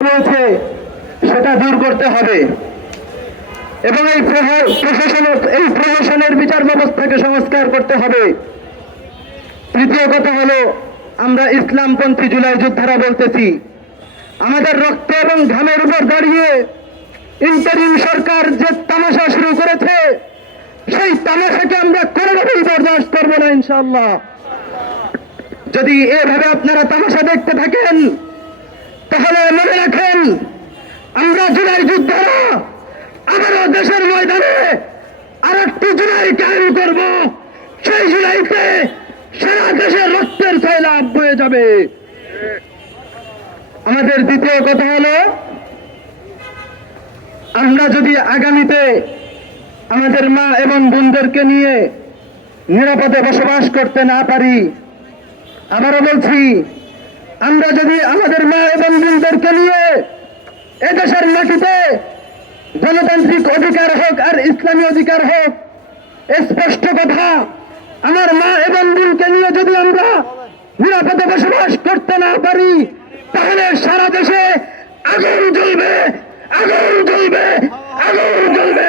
রয়েছে সেটা দূর করতে হবে এবং এই প্রশাসনের বিচার ব্যবস্থাকে সংস্কার করতে হবে। তৃতীয় কথা হলো, আমরা ইসলামপন্থী জুলাই যোদ্ধারা বলতেছি, আমাদের রক্ত এবং ঘামের উপর দাঁড়িয়ে ইন্টারিম সরকার যে তামাশা শুরু করেছে, সেই তামাশাকে আমরা কোনোভাবেই বরদাস্ত করবো না ইনশাআল্লাহ। যদি এভাবে আপনারা তামাশা দেখতে থাকেন তাহলে মনে রাখেন, আমরা জুলাই যোদ্ধারা আবারও দেশের ময়দানে আরেকটি জুলাই কায়েম করব। সেই জুলাইতে সারা দেশের রক্তের সয়লাব বয়ে যাবে। আমাদের দ্বিতীয় কথা হলো, আমরা যদি আগামীতে আমাদের মা এবং বোনদেরকে নিয়ে নিরাপদে বসবাস করতে না পারি, আবারও বলছি, আমরা যদি আমাদের মা এবং বোনদেরকে নিয়ে এদেশের মাটিতে গণতান্ত্রিক অধিকার হোক আর ইসলামী অধিকার হোক, স্পষ্ট কথা, আমার মা এবং বোনকে নিয়ে যদি আমরা নিরাপদে বসবাস করতে না পারি, তাহলে সারা দেশে আগুন জ্বলবে, আগুন জ্বলবে, আগুন জ্বলবে।